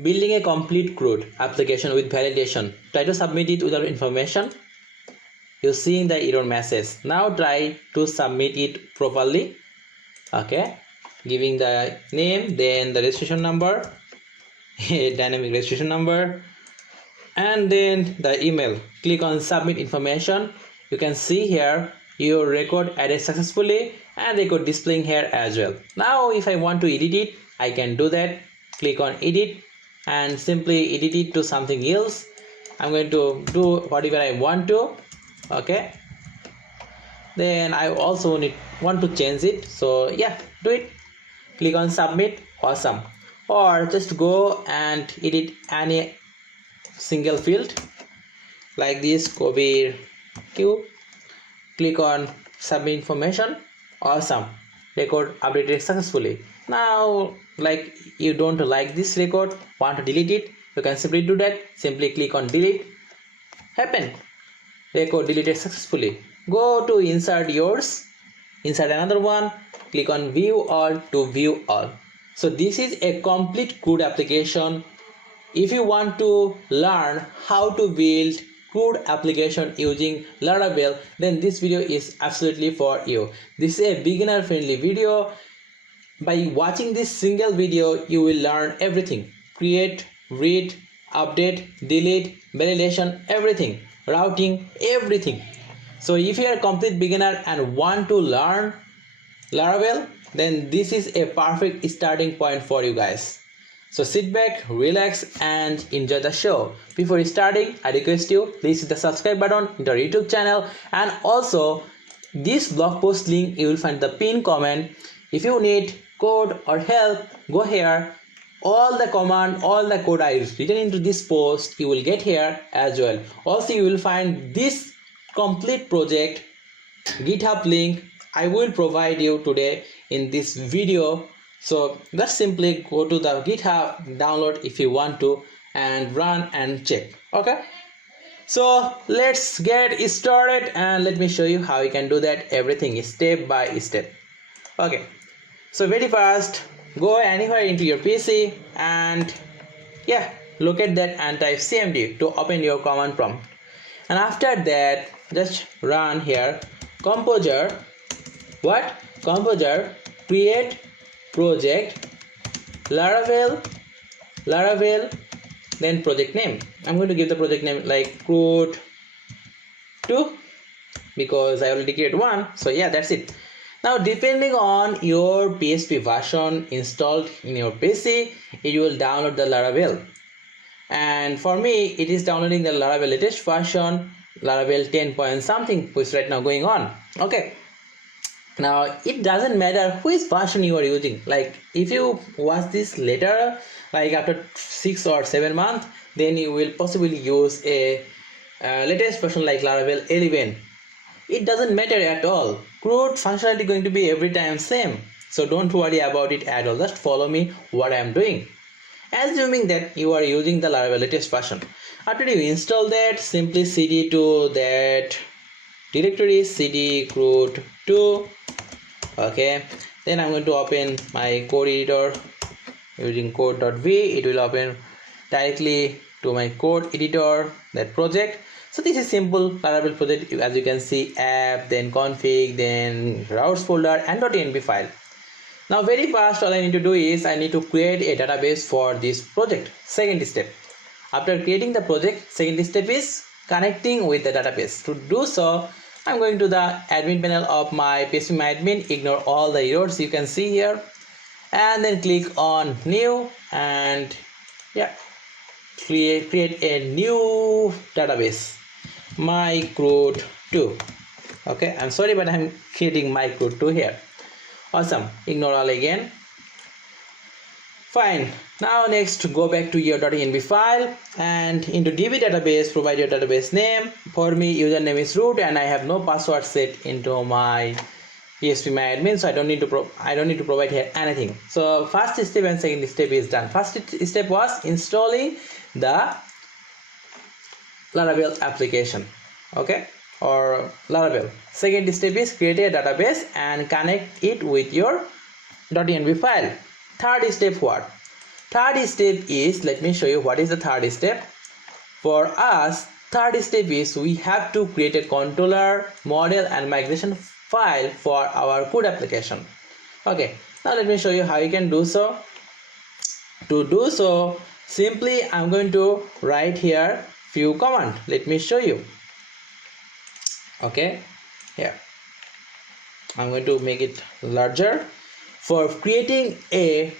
Building a complete CRUD application with validation. Try to submit it without information. You're seeing the error message. Now try to submit it properly. Okay, giving the name, then the registration number, a dynamic registration number, and then the email. Click on submit information. You can see here your record added successfully and record displaying here as well. Now if I want to edit it, I can do that. Click on edit and simply edit it to something else. I'm going to do whatever I want to. Okay, then I also want to change it, so yeah, do it. Click on submit. Awesome. Or just go and edit any single field like this, Kobir Q. Click on submit information. Awesome, record updated successfully. Now like you don't like this record, want to delete it, you can simply do that. Simply click on delete. Happen, record deleted successfully. Go to insert yours, insert another one, click on view all to view all. So this is a complete CRUD application. If you want to learn how to build CRUD application using Laravel, then this video is absolutely for you. This is a beginner friendly video. By watching this single video, you will learn everything: create, read, update, delete, validation, everything, routing, everything. So if you are a complete beginner and want to learn Laravel, then this is a perfect starting point for you guys. So sit back, relax and enjoy the show. Before starting, I request you, please hit the subscribe button in our YouTube channel, and also this blog post link you will find the pinned comment. If you need code or help, go here. All the command, all the code I written into this post, you will get here as well. Also you will find this complete project GitHub link I will provide you today in this video. So just simply go to the GitHub, download if you want to, and run and check. Okay, so let's get started and let me show you how you can do that, everything step by step. Okay, so very fast, go anywhere into your PC and yeah, locate that and type cmd to open your command prompt. And after that, just run here composer, composer create project Laravel, then project name. I'm going to give the project name like CRUD 2 because I already created one. So yeah, that's it. Now depending on your PHP version installed in your PC, it will download the Laravel. And for me, it is downloading the Laravel latest version, Laravel 10 point something, which is right now going on. Okay, now it doesn't matter which version you are using. Like if you watch this later, like after 6 or 7 months, then you will possibly use a latest version like Laravel 11. It doesn't matter at all. CRUD functionality going to be every time same, so don't worry about it at all. Just follow me what I am doing. Assuming that you are using the Laravel latest version, after you install that, simply cd to that directory, cd CRUD 2. Okay, then I'm going to open my code editor using code.v. It will open directly to my code editor, that project. So this is simple Laravel project, as you can see, app, then config, then routes folder and .env file. Now very fast, all I need to do is I need to create a database for this project. Second step, after creating the project, second step is connecting with the database. To do so, I'm going to the admin panel of my PHPMyAdmin, ignore all the errors you can see here, and then click on new and yeah, create a new database, my CRUD 2. Okay, I'm sorry, but I'm creating my CRUD 2 here. Awesome, ignore all again. Fine, now next go back to your .env file and into db database, provide your database name. For me, username is root and I have no password set into my PHPMyAdmin, so I don't need to provide here anything. So first step and second step is done. First step was installing the Laravel application, okay, or Laravel. Second step is create a database and connect it with your .env file. Third step what? Third step is, let me show you what is the third step. For us, third step is we have to create a controller, model and migration file for our CRUD application. Okay, now let me show you how you can do so. To do so, simply I'm going to write here few commands. Let me show you. Okay, here I'm going to make it larger. For creating a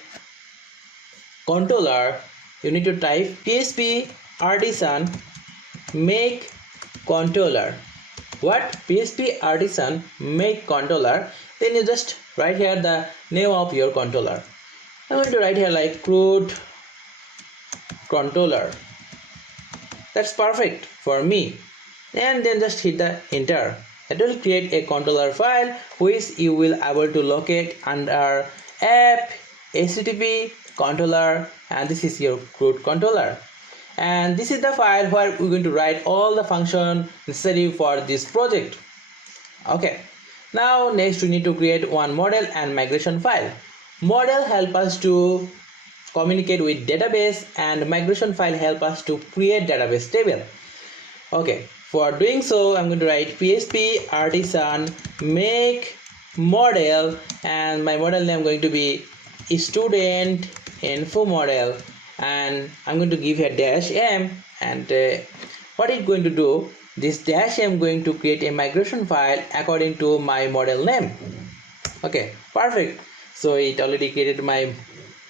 controller, you need to type php artisan make controller. What? php artisan make controller. Then you just write here the name of your controller. I'm going to write here like CRUD controller. That's perfect for me. And then just hit the enter. It will create a controller file which you will able to locate under app http controller, and this is your CRUD controller. And this is the file where we're going to write all the function necessary for this project. Okay, now next we need to create one model and migration file. Model help us to communicate with database, and migration file help us to create database table. Okay, for doing so I'm going to write php artisan make model, and my model name going to be student info model, and I'm going to give here -m, and what it's going to do, this -m going to create a migration file according to my model name. Okay, perfect. So it already created my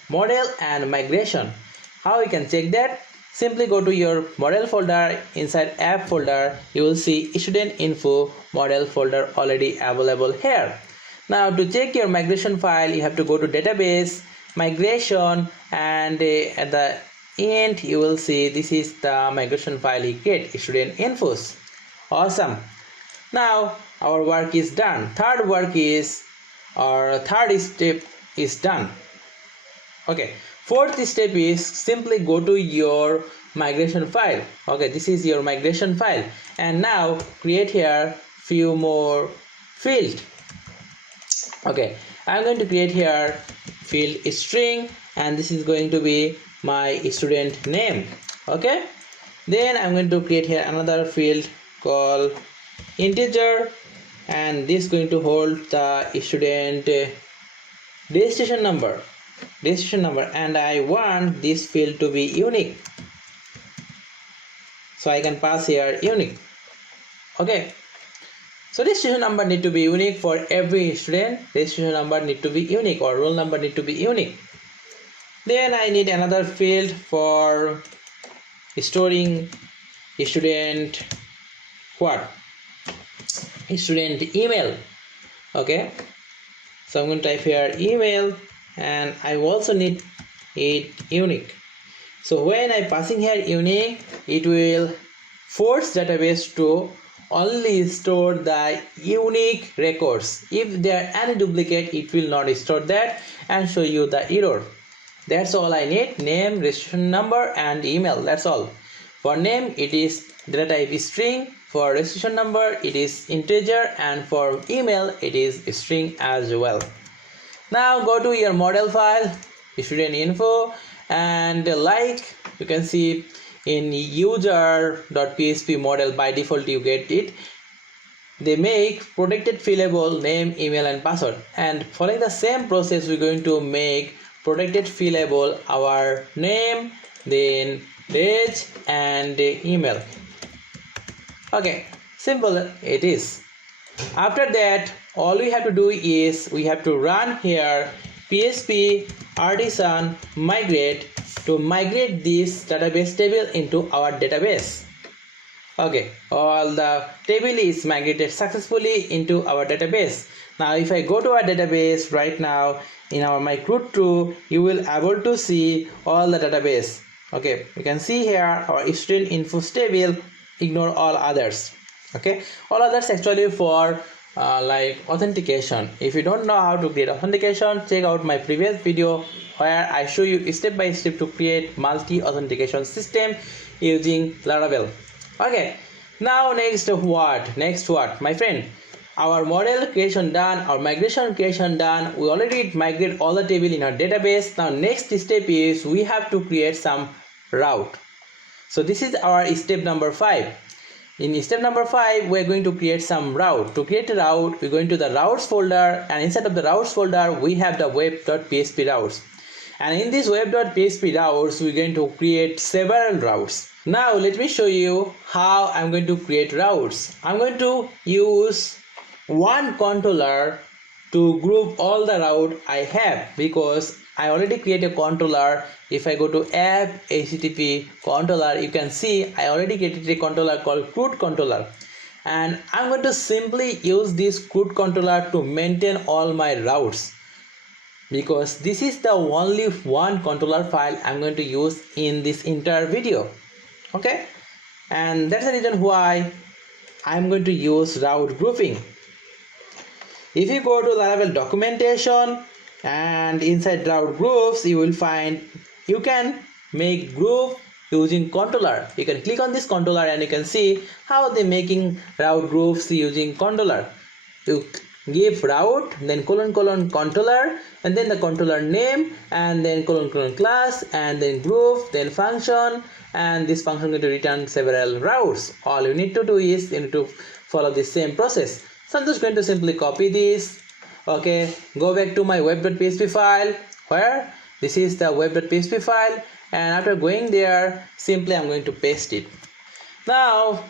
model and migration. How you can check that? Simply go to your model folder. Inside app folder you will see student info model folder already available here. Now to check your migration file, you have to go to database migration, and at the end you will see this is the migration file you get, student infos. Awesome. Now our work is done. Third step is done. Okay, fourth step is simply go to your migration file. Okay, this is your migration file, and now create here few more field. Okay, I'm going to create here field string, and this is going to be my student name. Okay, then I'm going to create here another field called integer, and this is going to hold the student registration number, and I want this field to be unique, so I can pass here unique. Okay, so registration number need to be unique for every student. Registration number need to be unique, or roll number need to be unique. Then I need another field for storing student student email. Okay, so I'm going to type here email, and I also need it unique. So when I passing here unique, it will force database to only store the unique records. If there are any duplicate, it will not store that and show you the error. That's all I need. Name, registration number and email. That's all. For name it is data type is string, for registration number it is integer, and for email it is string as well. Now go to your model file, student info, and like you can see in user.php model, by default you get it. They make protected fillable name, email and password, and following the same process we're going to make protected fillable our name, then page and email. Okay, simple it is. After that, all we have to do is we have to run here php artisan migrate to migrate this database table into our database. Okay, all the table is migrated successfully into our database. Now if I go to our database right now in our my CRUD2, you will able to see all the database. Okay, you can see here our student info table, ignore all others. Okay, all others actually for like authentication. If you don't know how to create authentication, check out my previous video where I show you step by step to create multi authentication system using Laravel. Okay, now next what my friend, our model creation done, our migration creation done. We already migrate all the table in our database. Now next step is we have to create some route. So this is our step number 5. In step number 5, we're going to create some route. To create a route, we're going to the routes folder, and inside of the routes folder, we have the web.php routes. And in this web.php routes, we're going to create several routes. Now let me show you how I'm going to create routes. I'm going to use one controller to group all the route I have, because I already create a controller. If I go to app http controller, you can see I already created a controller called CRUD controller, and I'm going to simply use this CRUD controller to maintain all my routes, because this is the only one controller file I'm going to use in this entire video. Okay, and that's the reason why I'm going to use route grouping. If you go to Laravel documentation and inside route groups, you will find you can make group using controller. You can click on this controller and you can see how they're making route groups using controller. You give route, then colon controller, and then the controller name, and then colon class, and then group, then function, and this function is going to return several routes. All you need to do is you need to follow the same process. So I'm just going to simply copy this. Okay, go back to my web.php file, where this is the web.php file, and after going there, simply I'm going to paste it. Now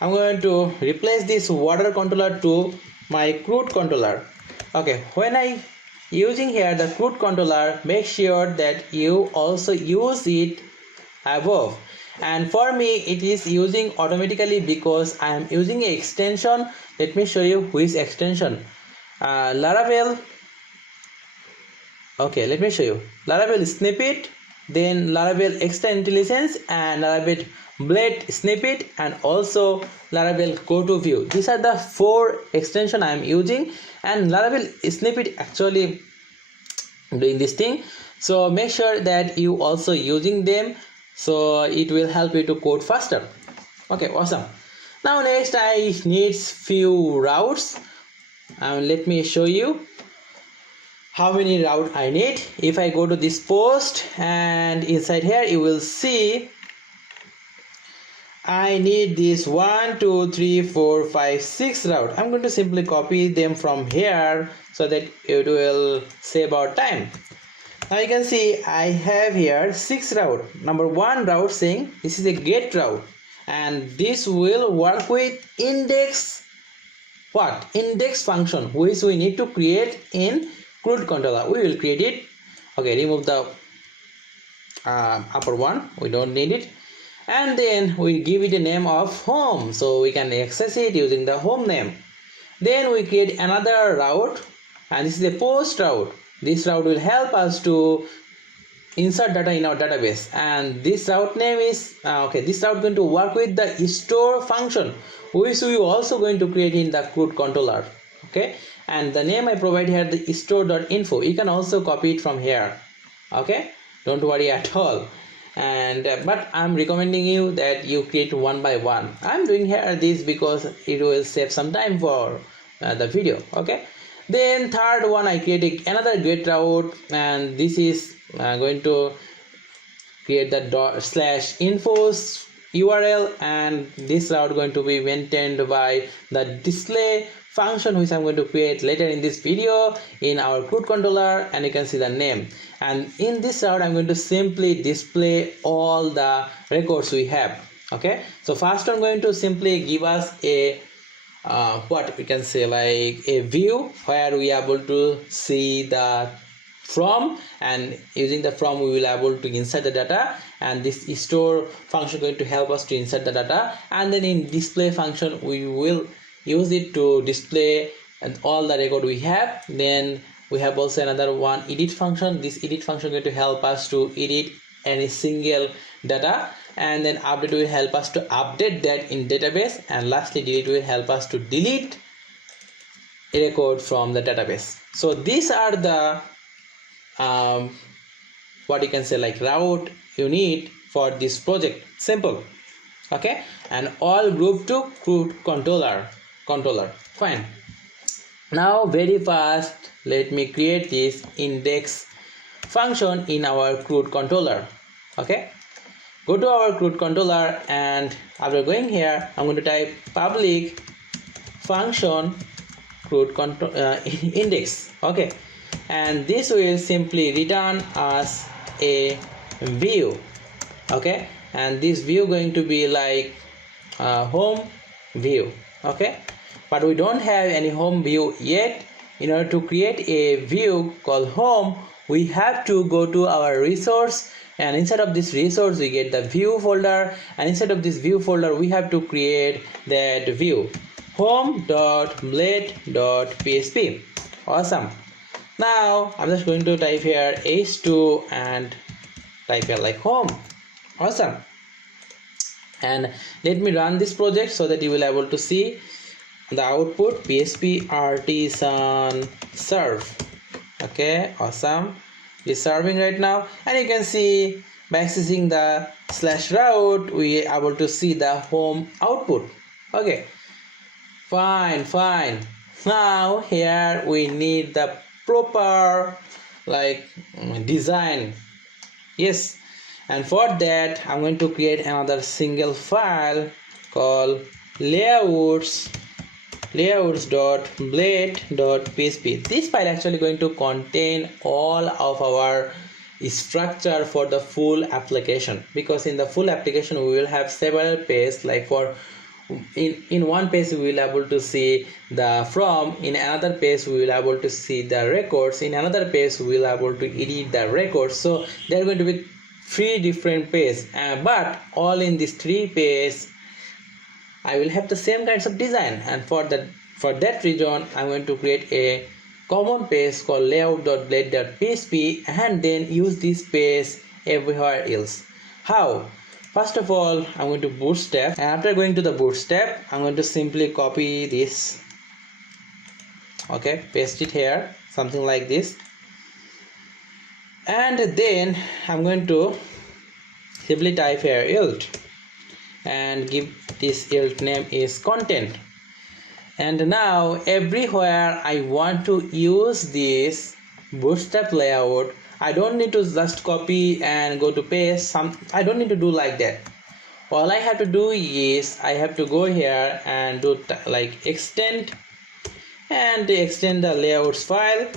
I'm going to replace this water controller to my CRUD controller. Okay, when I using here the CRUD controller, make sure that you also use it above. And for me it is using automatically because I am using an extension. Let me show you which extension. Laravel. Okay, let me show you. Laravel snippet, then Laravel extra intelligence, and Laravel blade snippet, and also Laravel go to view. These are the 4 extension I am using, and Laravel snippet actually doing this thing. So make sure that you also using them, so it will help you to code faster. Okay, awesome. Now next I need few routes, and let me show you how many routes I need. If I go to this post, and inside here you will see I need this 1 2 3 4 5 6 route. I'm going to simply copy them from here so that it will save our time. Now you can see I have here 6 route. Number 1 route saying this is a get route, and this will work with index function, which we need to create in CRUD controller. We will create it. Okay, remove the upper one, we don't need it, and then we give it a name of home, so we can access it using the home name. Then we create another route, and this is a post route. This route will help us to insert data in our database, and this route name is this route going to work with the store function, which we also going to create in the CRUD controller. Okay, and the name I provide here, the store.info. You can also copy it from here. Okay, don't worry at all. And but I'm recommending you that you create one by one. I'm doing here this because it will save some time for the video. Okay, then third one, I create another get route, and this is going to create the /info URL, and this route going to be maintained by the display function, which I'm going to create later in this video in our CRUD controller, and you can see the name. And in this route I'm going to simply display all the records we have. Okay, so first I'm going to simply give us a what we can say, like a view where we are able to see the from, and using the from we will able to insert the data, and this store function going to help us to insert the data, and then in display function we will use it to display and all the record we have. Then we have also another one, edit function. This edit function going to help us to edit any single data, and then update will help us to update that in database, and lastly delete will help us to delete a record from the database. So these are the what you can say, like route you need for this project. Simple. Okay, and all group to CRUD controller. Fine. Now very fast, let me create this index function in our CRUD controller. Okay, go to our CRUD controller, and after going here, I'm going to type public function CRUD index. Okay, and this will simply return us a view. Okay, and this view going to be like home view. Okay, but we don't have any home view yet. In order to create a view called home, we have to go to our resource, and inside of this resource we get the view folder, and inside of this view folder we have to create that view home.blade.php. Awesome. Now I'm just going to type here h2 and type here like home. Awesome. And let me run this project so that you will able to see the output php artisan serve. Okay, awesome. It's serving right now, and you can see by accessing the /route we are able to see the home output. Okay, fine. Now here we need the proper like design. Yes, and for that I'm going to create another single file called layouts.blade.php. This file actually going to contain all of our structure for the full application, because in the full application we will have several pages. Like for in one page we will able to see the from, in another page we will able to see the records, in another page we will able to edit the records. So there are going to be 3 different pages, but all in these 3 pages I will have the same kinds of design, and for that reason I'm going to create a common page called layout.blade.php and then use this page everywhere else. How? First of all, I'm going to bootstrap, and after going to the bootstrap I'm going to simply copy this. Okay, paste it here, something like this, and then I'm going to simply type here yield and give this yield name is content. And now everywhere I want to use this bootstrap layout, I don't need to just copy and go to paste. I don't need to do like that. All I have to do is I have to go here and do like extend, and extend the layouts file,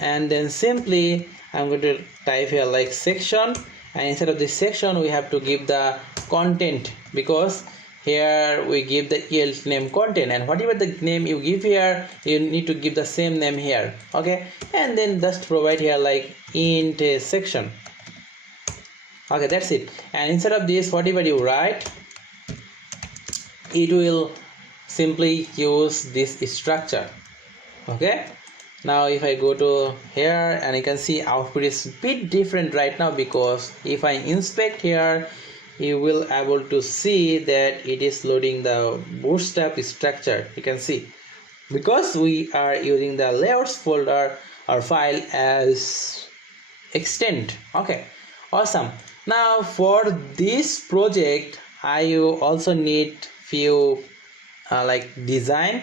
and then simply I'm going to type here like section, and instead of this section we have to give the content, because here we give the yield name content, and whatever the name you give here you need to give the same name here. Okay, and then just provide here like int section. Okay, that's it. And instead of this, whatever you write, it will simply use this structure. Okay, now if I go to here, and you can see output is a bit different right now, because if I inspect here you will able to see that it is loading the bootstrap structure. You can see, because we are using the layouts folder or file as extend. Okay, awesome. Now for this project I also need few like design,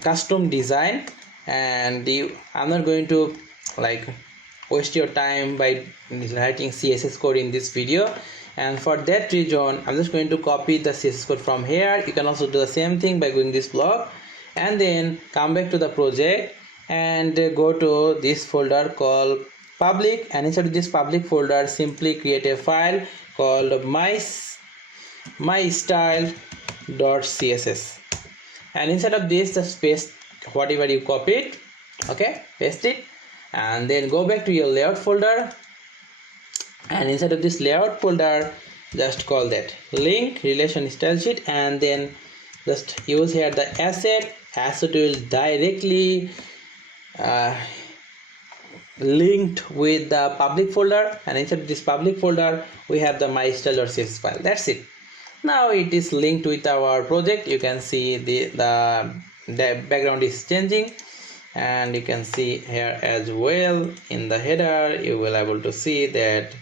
custom design, and I'm not going to like waste your time by writing CSS code in this video. And for that reason I'm just going to copy the CSS code from here. You can also do the same thing by going this block, and then come back to the project and go to this folder called public, and inside of this public folder simply create a file called mystyle.css, and inside of this just paste whatever you copied. Okay, paste it, and then go back to your layout folder, and inside of this layout folder just call that link relation style sheet, and then just use here the asset will directly linked with the public folder, and inside this public folder we have the mystyle.css file. That's it. Now it is linked with our project. You can see the background is changing, and you can see here as well in the header you will able to see that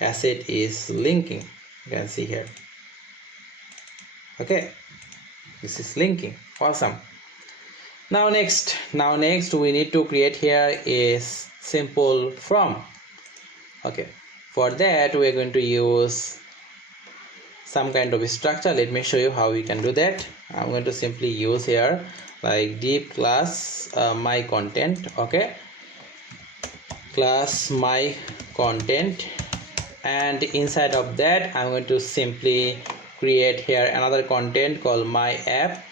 asset is linking. You can see here. Okay, this is linking. Awesome. Now next we need to create here a simple from. Okay, for that we are going to use some kind of structure. Let me show you how we can do that. I'm going to simply use here like div class my content. Okay, class my content, and inside of that I'm going to simply create here another content called my app,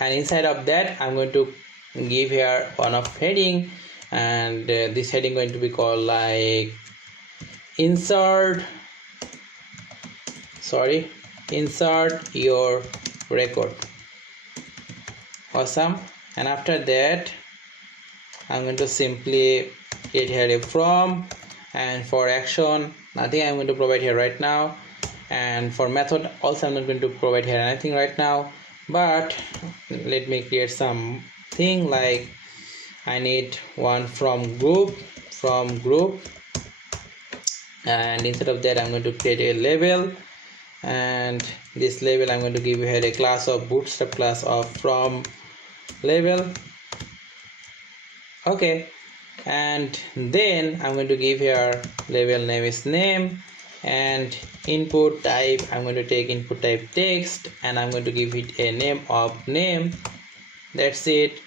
and inside of that I'm going to give here one of heading, and this heading going to be called like insert your record. Awesome. And after that I'm going to simply create here a from, and for action nothing I'm going to provide here right now, and for method also I'm not going to provide here anything right now, but let me create something like I need one from group, and instead of that I'm going to create a label, and this label I'm going to give here a class of bootstrap class of from label. Okay, and then I'm going to give here label name is name, and input type I'm going to take input type text, and I'm going to give it a name of name. That's it,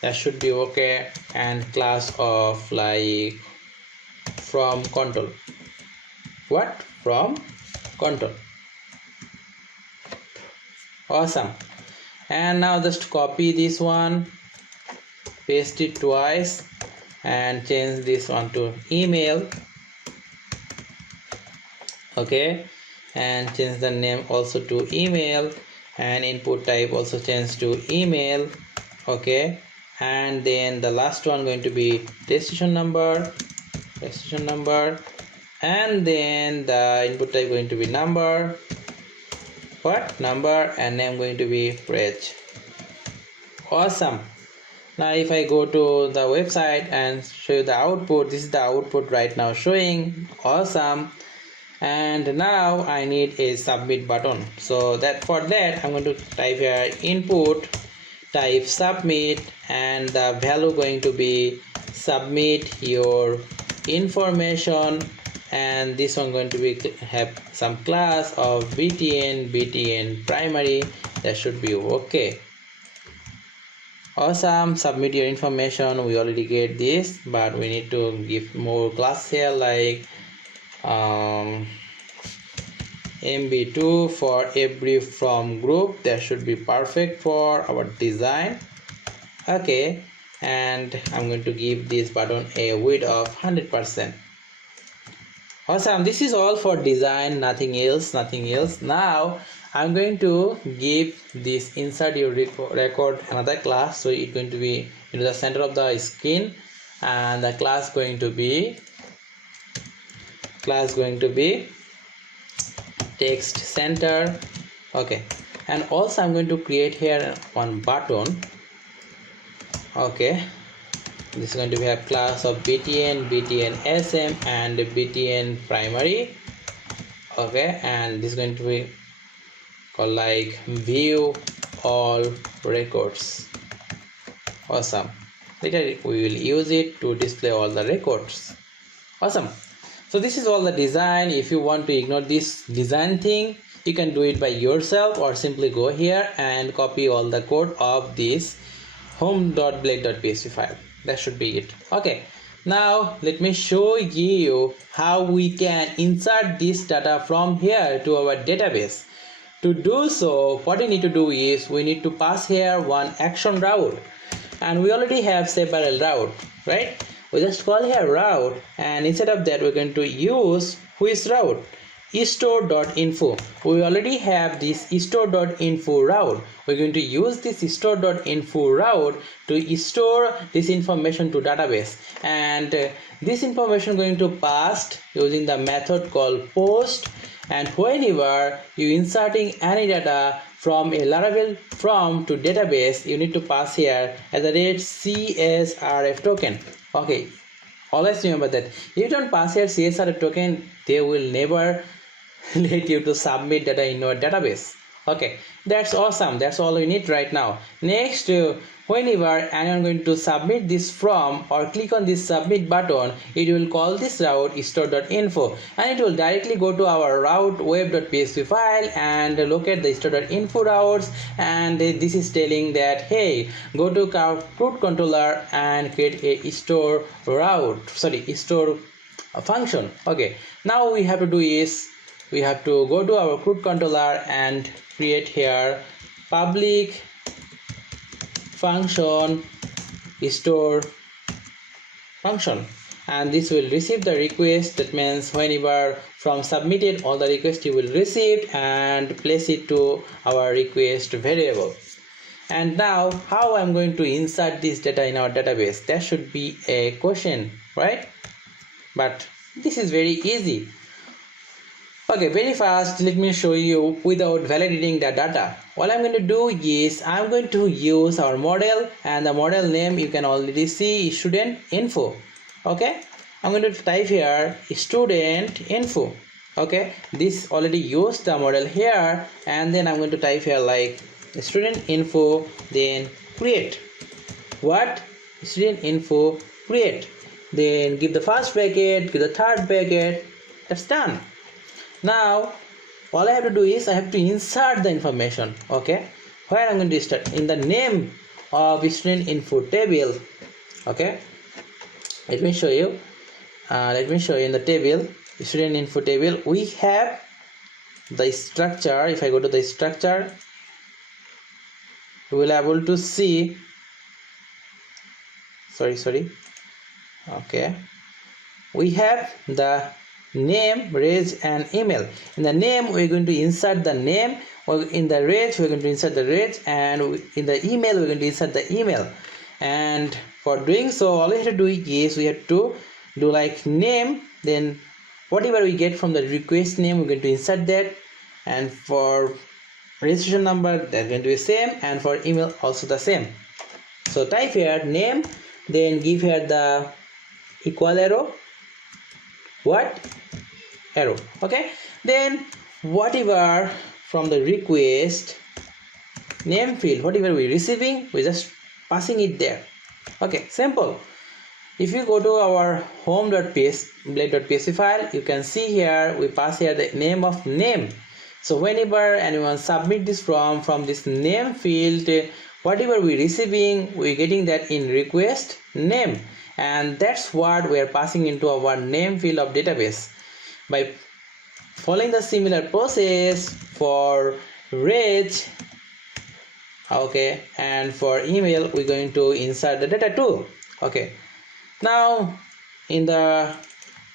that should be okay. And class of like from control. What? From control. Awesome. And now just copy this one, paste it twice, and change this one to email. Okay, and change the name also to email, and input type also change to email. Okay, and then the last one going to be registration number, and then the input type going to be number, and name going to be page. Awesome. Now if I go to the website and show you the output, this is the output right now showing. Awesome. And now I need a submit button, so that for that I'm going to type here input type submit, and the value going to be submit your information, and this one going to be have some class of btn primary. That should be okay. Awesome. Submit your information, we already get this, but we need to give more class here like mb2 for every from group. That should be perfect for our design. Okay, and I'm going to give this button a width of 100%. Awesome. This is all for design, nothing else. Now I'm going to give this insert your record another class, so it's going to be in the center of the screen, and the class going to be text center. Okay, and also I'm going to create here one button. Okay, this is going to have class of btn sm and btn primary. Okay, and this is going to be called like view all records. Awesome. Later we will use it to display all the records. Awesome. So this is all the design. If you want to ignore this design thing, you can do it by yourself, or simply go here and copy all the code of this home.blade.php file. That should be it. Okay, now let me show you how we can insert this data from here to our database. To do so, what we need to do is we need to pass here one action route, and we already have several route, right? We just call here route, and instead of that we're going to use which route? store.info. We already have this store.info route. We're going to use this store.info route to store this information to database, and this information going to pass using the method called post. And whenever you inserting any data from a Laravel from to database, you need to pass here at the rate CSRF token. Okay, always remember that if you don't pass here CSRF token, they will never let you to submit data in your database. Okay, that's awesome. That's all we need right now. Next, whenever I'm going to submit this form or click on this submit button, it will call this route store.info and it will directly go to our route web.php file and look at the store.info routes, and this is telling that hey, go to CRUD controller and create a store function. Okay, now we have to do is we have to go to our CRUD controller and create here public function store function, and this will receive the request. That means whenever from submitted, all the requests you will receive and place it to our request variable. And now how I'm going to insert this data in our database? That should be a question, right? But this is very easy. Okay, very fast, let me show you without validating the data. All I'm going to do is I'm going to use our model, and the model name you can already see is student info. Okay, I'm going to type here student info. Okay, this already used the model here, and then I'm going to type here like student info, then create. What? Student info create. Then give the first bracket, give the third bracket. That's done. Now all I have to do is I have to insert the information. Okay, where I'm going to start in the name of student info table. Okay, let me show you in the table, student info table, we have the structure. If I go to the structure, we will be able to see okay, we have the name, range and email. In the name we're going to insert the name, or in the range we're going to insert the range, and in the email we're going to insert the email. And for doing so, all we have to do is we have to do like name, then whatever we get from the request name we're going to insert that, and for registration number that's going to be same, and for email also the same. So type here name, then give here the equal arrow, what arrow. Okay, then whatever from the request name field, whatever we're receiving, we're just passing it there. Okay, simple. If you go to our home.blade.php file, you can see here we pass here the name of name. So whenever anyone submit this from this name field, whatever we're receiving, we're getting that in request name, and that's what we are passing into our name field of database. By following the similar process for range, okay, and for email, we're going to insert the data too. Okay, now in the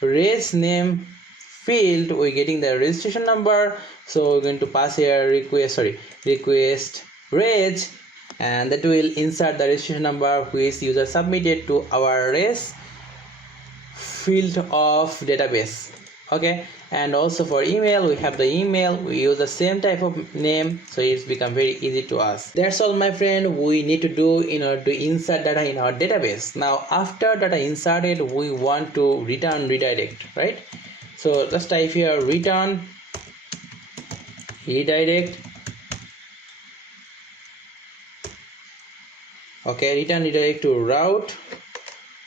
range name field, we're getting the registration number, so we're going to pass here request range, and that will insert the registration number which user submitted to our res field of database. Okay, and also for email, we have the email, we use the same type of name, so it's become very easy to us. That's all my friend we need to do in order to insert data in our database. Now after data inserted, we want to return redirect, right? So let's type here return redirect. Okay, return redirect to route.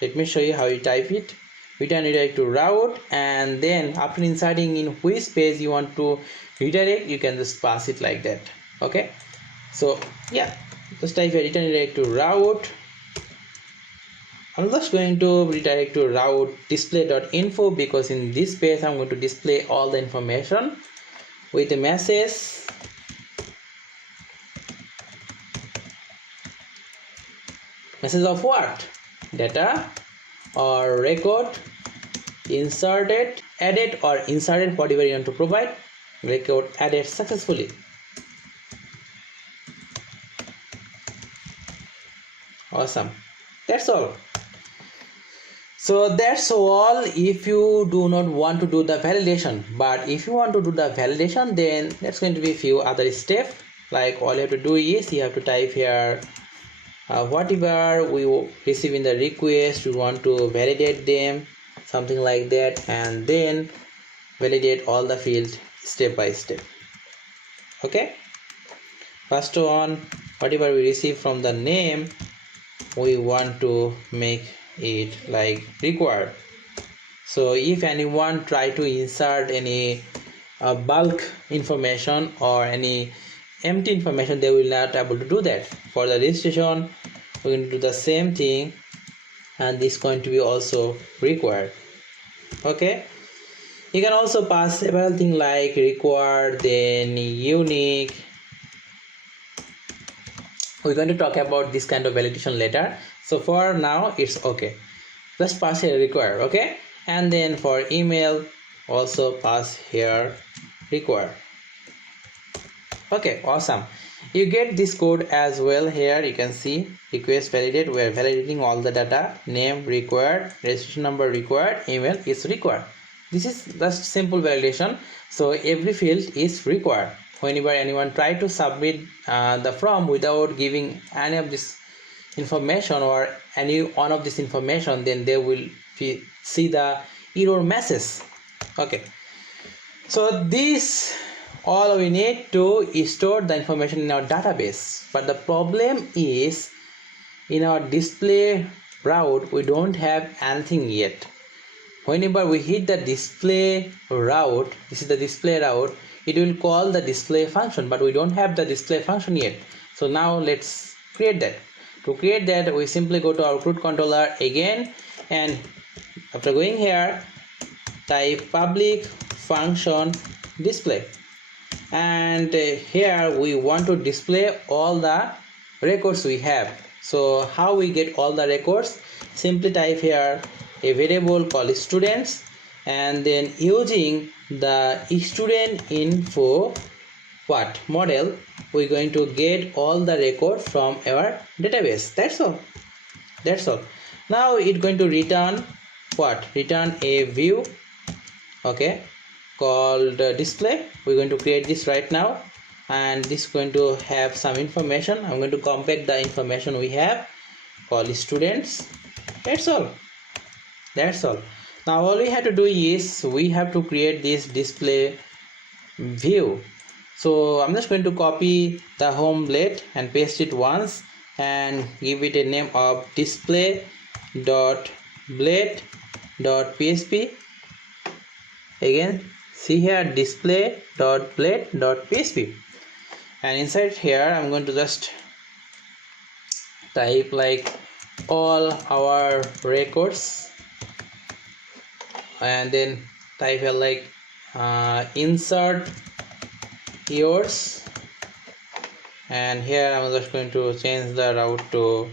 Let me show you how you type it. Return redirect to route, and then after inserting in which page you want to redirect, you can just pass it like that. Okay, so yeah, just type here return redirect to route. I'm just going to redirect to route display.info, because in this page I'm going to display all the information with a message. Message of what? Data or record inserted, added or inserted, whatever you want to provide. Record added successfully. Awesome. That's all. So that's all if you do not want to do the validation. But if you want to do the validation, then there's going to be a few other steps. Like all you have to do is you have to type here whatever we receive in the request, we want to validate them, something like that, and then validate all the fields step by step. Okay, First one, whatever we receive from the name, we want to make it like required. So if anyone try to insert any bulk information or any empty information, they will not able to do that. For the registration, we're going to do the same thing, and this is going to be also required. Okay, you can also pass several things like required, then unique. We're going to talk about this kind of validation later. So for now it's okay, just pass here required. Okay, and then for email also pass here required. Okay, awesome. You get this code as well. Here you can see request validate. We are validating all the data, name required, registration number required, email is required. This is just simple validation. So every field is required. Whenever anyone try to submit the form without giving any of this information or any one of this information, then they will see the error message. Okay, so this all we need to store the information in our database, but the problem is in our display route we don't have anything yet. Whenever we hit the display route, this is the display route, it will call the display function, but we don't have the display function yet. So now let's create that. To create that, we simply go to our CRUD controller again, and after going here, type public function display, and here we want to display all the records we have. So how we get all the records? Simply type here a variable called students, and then using the student info model, we're going to get all the record from our database. That's all. Now it's going to return return a view, okay, called display. We're going to create this right now, and this is going to have some information. I'm going to compact the information we have called students. That's all. Now all we have to do is we have to create this display view. So I'm just going to copy the home blade and paste it once and give it a name of display.blade.php. again, see here display.blade.php, and inside here I'm going to just type like all our records, and then type here like insert yours, and here I'm just going to change the route to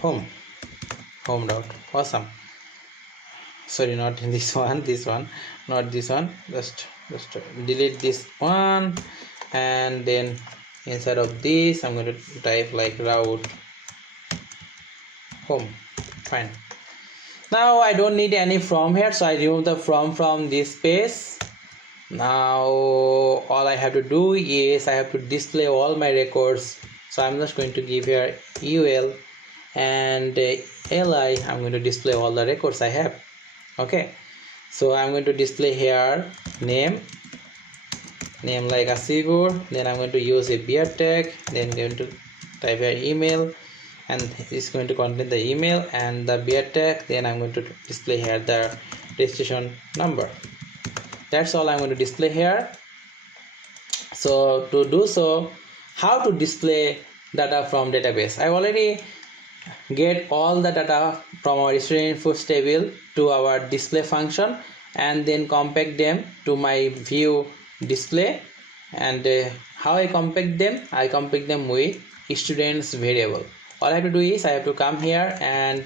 home route. Awesome. Sorry, not in this one, not this one. Just delete this one, and then inside of this I'm going to type like route home. Fine. Now I don't need any from here, so I remove the from this space. Now all I have to do is I have to display all my records. So I'm just going to give here ul and li. I'm going to display all the records I have. Okay, so I'm going to display here name like Asigur, then I'm going to use a beer tag, then going to type here email, and it's going to contain the email and the beer tag. Then I'm going to display here the registration number. That's all I'm going to display here. So to do so, how to display data from database? I already get all the data from our student info table to our display function, and then compact them to my view display. And how I compact them? I compact them with students variable. All I have to do is I have to come here and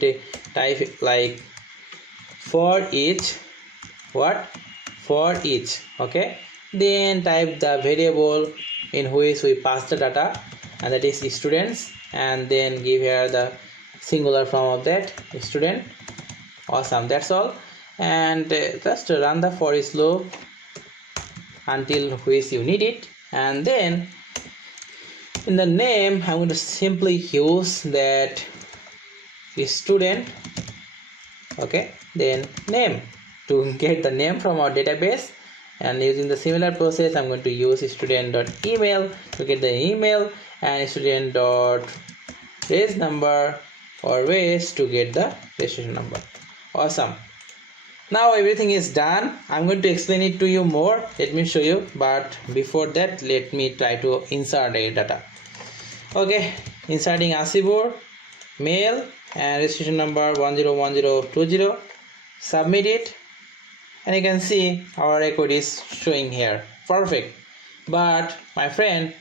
type like for each okay, then type the variable in which we pass the data, and that is students, and then give here the singular form of that student. Awesome. That's all. And just run the for each loop until which you need it, and then in the name I'm going to simply use that student, okay, then name to get the name from our database, and using the similar process I'm going to use student.email to get the email and student.raise number or raise to get the registration number. Awesome. Now everything is done. I'm going to explain it to you more. Let me show you, but before that let me try to insert a data. Okay, inserting Asibur, mail and registration number 101020. Submit it, and you can see our record is showing here. Perfect. But my friend,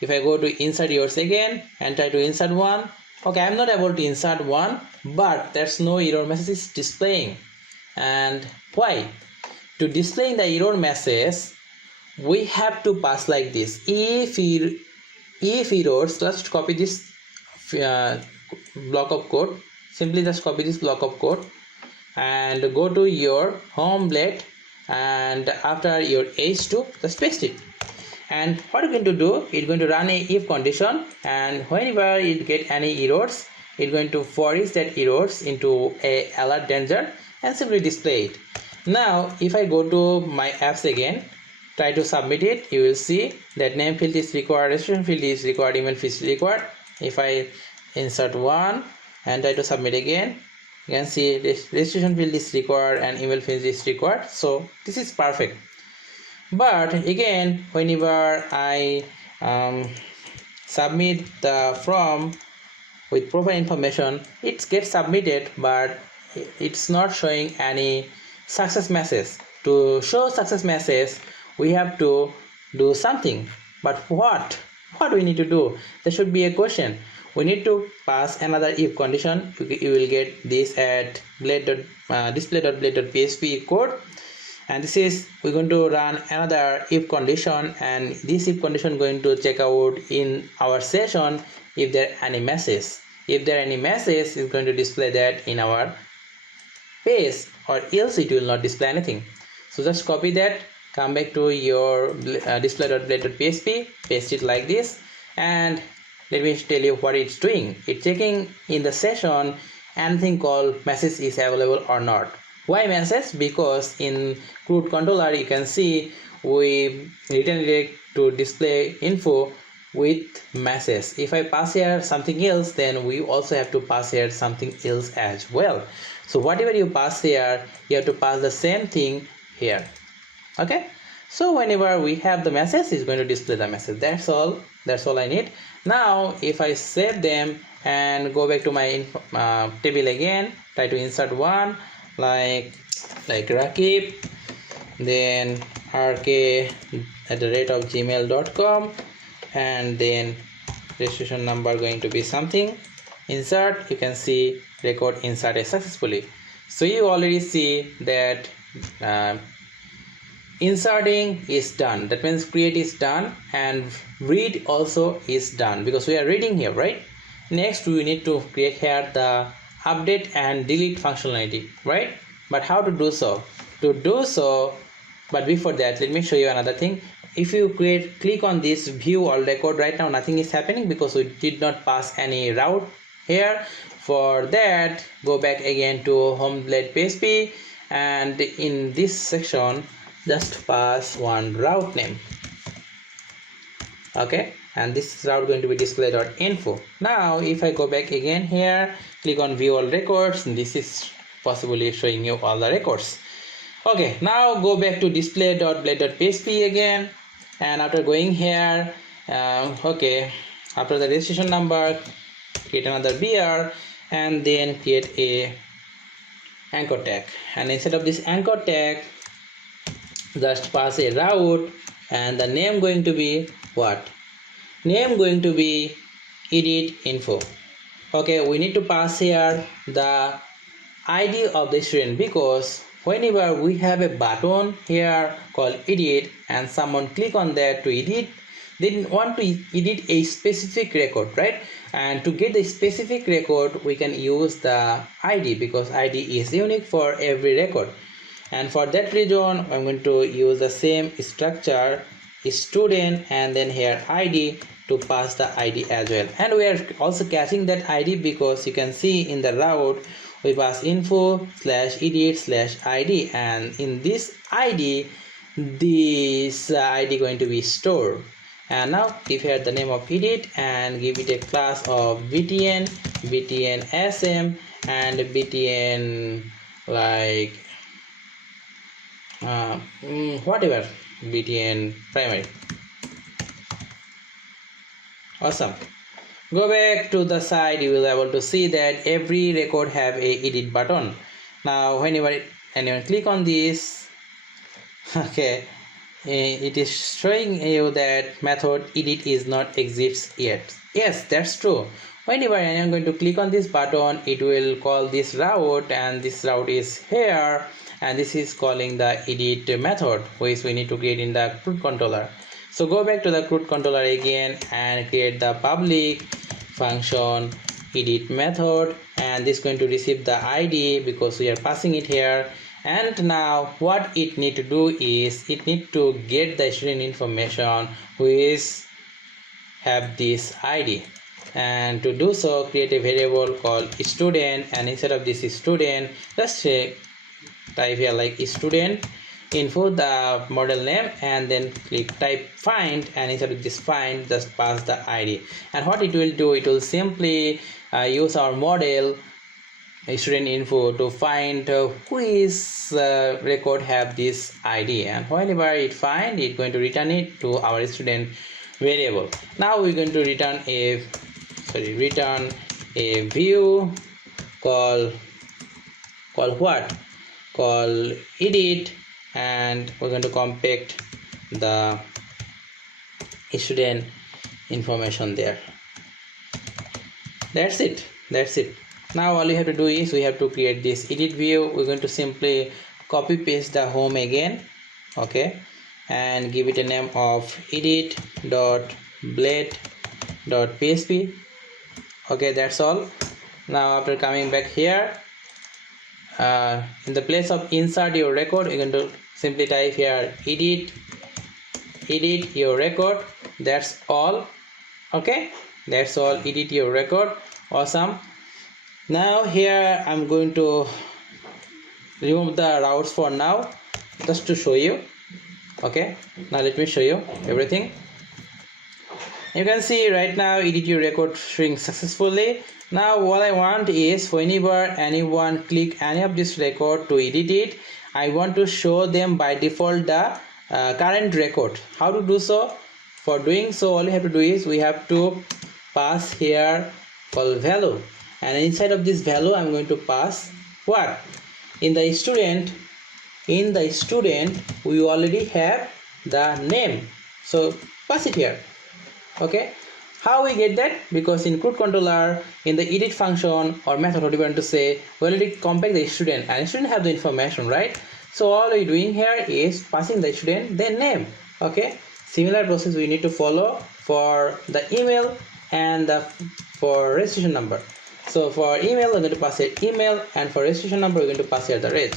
if I go to insert yours again and try to insert one, okay, I'm not able to insert one, but there's no error message is displaying. And why? To display the error message, we have to pass like this. If errors, just copy this block of code. Simply just copy this block of code and go to your home blade, and after your h2 just paste it. And what you're going to do, it's going to run a if condition, and whenever it get any errors, it's going to force that errors into a alert danger and simply display it. Now if I go to my apps again, try to submit it, you will see that name field is required, registration field is required, email field is required. If I insert one and try to submit again, you can see this registration field is required and email field is required. So this is perfect. But again, whenever I submit the form with proper information, it gets submitted, but it's not showing any success message. To show success message, we have to do something. But what do we need to do? There should be a question. We need to pass another if condition. You will get this at display.blade.php code, and this is we're going to run another if condition, and this if condition going to check out in our session if there are any message. If there are any message, it's going to display that in our page, or else it will not display anything. So just copy that, come back to your display.blade.php, paste it like this, and let me tell you what it's doing. It's checking in the session anything called message is available or not. Why message? Because in CRUD controller you can see we return direct to display info with message. If I pass here something else, then we also have to pass here something else as well. So whatever you pass here, you have to pass the same thing here. Okay, so whenever we have the message, it's going to display the message. That's all I need. Now if I save them and go back to my table again, try to insert one like Rakib, then rk@gmail.com, and then registration number going to be something, insert. You can see record inserted successfully. So you already see that inserting is done. That means create is done, and read also is done, because we are reading here, right? Next we need to create here the update and delete functionality, right? But how to do so? But before that, let me show you another thing. If you click on this view all record, right now nothing is happening because we did not pass any route here. For that, go back again to home blade PHP, and in this section just pass one route name. Okay, and this route going to be display.info. Now if I go back again here, click on view all records, and this is possibly showing you all the records. Okay, now go back to display.blade.php again, and after going here, okay, after the registration number, create another BR, and then create a anchor tag, and instead of this anchor tag, just pass a route, and the name going to be what? Name going to be edit info. Okay, we need to pass here the ID of the student, because whenever we have a button here called edit and someone click on that to edit, they want to edit a specific record, right? And to get the specific record, we can use the ID, because ID is unique for every record. And for that reason, I'm going to use the same structure, student, and then here ID, to pass the ID as well. And we are also catching that ID because you can see in the route we pass info/edit/ID, and in this ID this id going to be stored. And now give here the name of edit and give it a class of btn sm and btn like whatever, btn primary. Awesome. Go back to the side, you will be able to see that every record have a edit button. Now whenever anyone click on this, okay, it is showing you that method edit is not exists yet. Yes, that's true. Whenever I am going to click on this button, it will call this route, and this route is here, and this is calling the edit method, which we need to create in the CRUD controller. So go back to the CRUD controller again and create the public function edit method, and this is going to receive the id because we are passing it here. And now what it need to do is it need to get the student information which have this id, and to do so create a variable called student, and instead of this student just type here like student info the model name, and then click type find, and instead of this find just pass the id. And what it will do, it will simply use our model student info to find which record have this id, and whenever it find, it's going to return it to our student variable. Now we're going to return a view call what, call edit, and we're going to compact the student information there. That's it. Now all you have to do is we have to create this edit view. We're going to simply copy paste the home again, okay, and give it a name of edit.blade.php. okay, that's all. Now after coming back here, in the place of insert your record, you're going to simply type here edit your record. That's all. Okay, that's all. Edit your record. Awesome. Now here I'm going to remove the routes for now, just to show you. Okay, now let me show you everything. You can see right now edit your record showing successfully. Now what I want is whenever anyone click any of this record to edit it, I want to show them by default the current record. How to do so? For doing so, all you have to do is we have to pass here called value, and inside of this value I'm going to pass what? In the student we already have the name, so pass it here. Okay, how we get that? Because in CRUD controller, in the edit function or method, what you want to say, we already compact the student, and student have the information, right? So all we're doing here is passing the student their name. Okay, similar process we need to follow for the email and for registration number. So for email we're going to pass it email, and for registration number we're going to pass here the reg.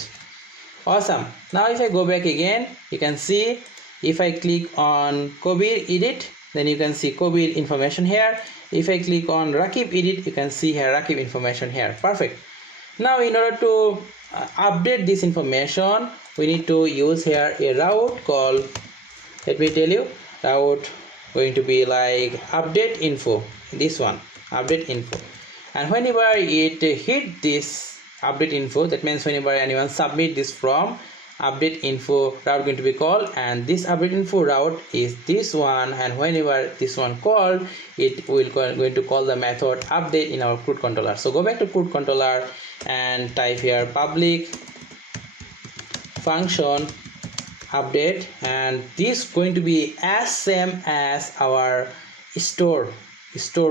Awesome. Now if I go back again, you can see if I click on Kobir edit, then you can see Kobir information here. If I click on Rakib edit, you can see here Rakib information here. Perfect. Now in order to update this information, we need to use here a route called, let me tell you, route going to be like update info, this one, update info. And whenever it hit this update info, that means whenever anyone submit this from, update info route going to be called, and this update info route is this one, and whenever this one called, it will going to call the method update in our CRUD controller. So go back to CRUD controller and type here public function update, and this going to be as same as our store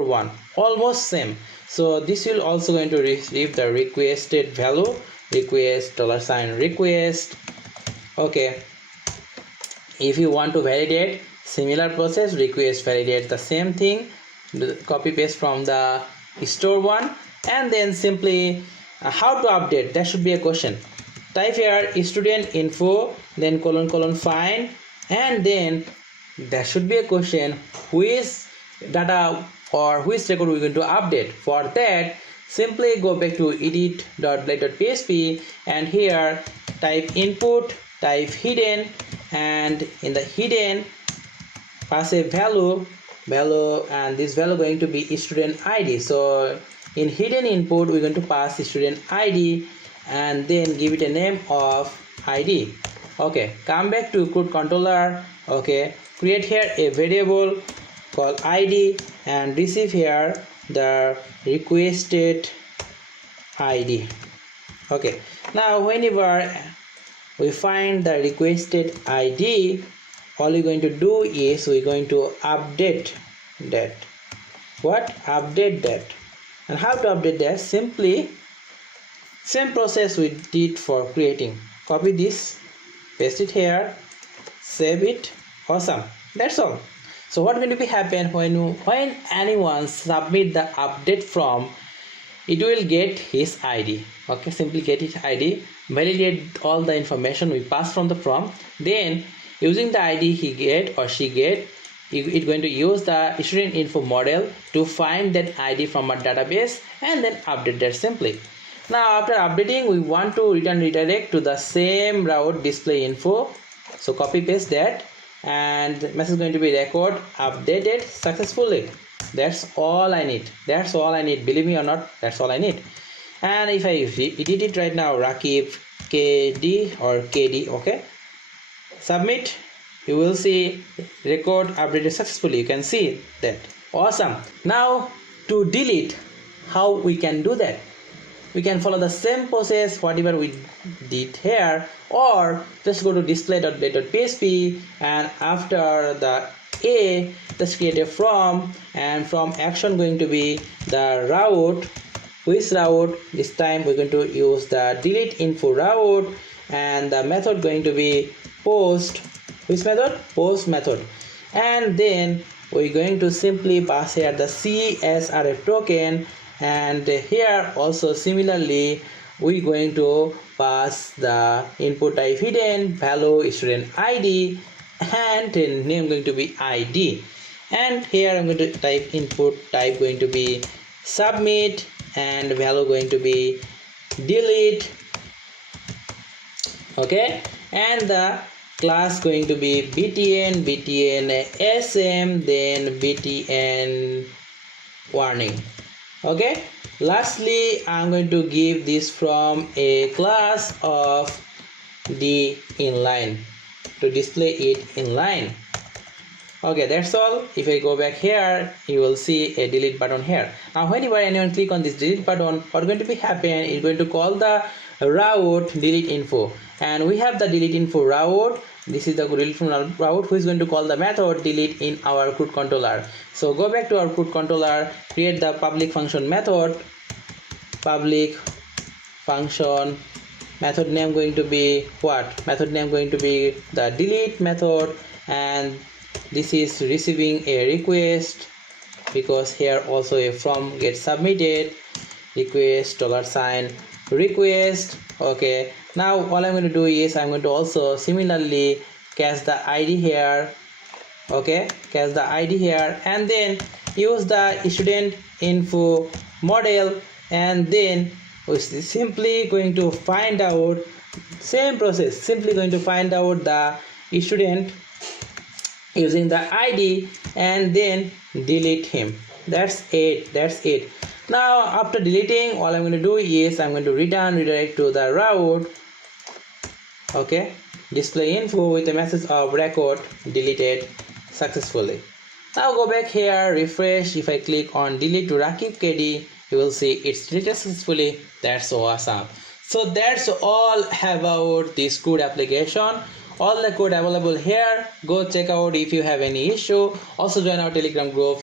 one, almost same. So this will also going to receive the requested value, request $request. Okay, if you want to validate, similar process, request validate the same thing, copy paste from the store one, and then simply how to update, that should be a question. Type here student info, then colon find, and then there should be a question which data or which record we're going to update. For that, simply go back to edit.blade.php, and here type input, type hidden, and in the hidden pass a value, and this value going to be student ID. So in hidden input we're going to pass student ID and then give it a name of ID. Okay, come back to CRUD controller. Okay, create here a variable called ID and receive here the requested ID. Okay, now whenever we find the requested ID, all we're going to do is we're going to update that. Update that. And how to update that? Simply same process we did for creating. Copy this, paste it here, save it. Awesome, that's all. So what will be happen when anyone submit the update from, it will get his ID. Okay, simply get his ID, validate all the information we pass from the prompt, then using the ID he get or she get, it's going to use the student info model to find that ID from a database and then update that simply. Now after updating, we want to redirect to the same route display info. So copy paste that and the message is going to be record updated successfully. That's all I need. That's all I need. Believe me or not, that's all I need. And if I edit it right now, Rakib KD or KD, okay, submit, you will see record updated successfully. You can see that. Awesome. Now to delete, how we can do that? We can follow the same process whatever we did here, or just go to display.date.php and after the A, just create a from, and from action going to be the route. Which route? This time we're going to use the delete info route, and the method going to be post. Which method? Post method. And then we're going to simply pass here the CSRF token, and here also similarly we're going to pass the input type hidden, value student ID, and name going to be ID. And here I'm going to type input type going to be submit and value going to be delete. Okay, and the class going to be btn sm, then btn warning. Okay, lastly I'm going to give this from a class of the inline to display it inline. Okay, that's all. If I go back here, you will see a delete button here. Now whenever anyone click on this delete button, what's going to be happen is going to call the route delete info, and we have the delete info route. This is the delete info route who is going to call the method delete in our CRUD controller. So go back to our CRUD controller, create the public function method, public function method name going to be what? Method name going to be the delete method, and this is receiving a request because here also a from gets submitted, request $sign request. Okay, now all I'm going to do is I'm going to also similarly catch the ID here. Okay, catch the ID here and then use the student info model, and then we're simply going to find out, same process, simply going to find out the student using the ID and then delete him. That's it. Now after deleting, all I'm going to do is I'm going to redirect to the route. Okay, display info with a message of record deleted successfully. Now go back here, refresh. If I click on delete to Rakib KD, you will see it's deleted successfully. That's awesome. So that's all about this CRUD application. All the code available here. Go check out if you have any issue. Also join our Telegram group.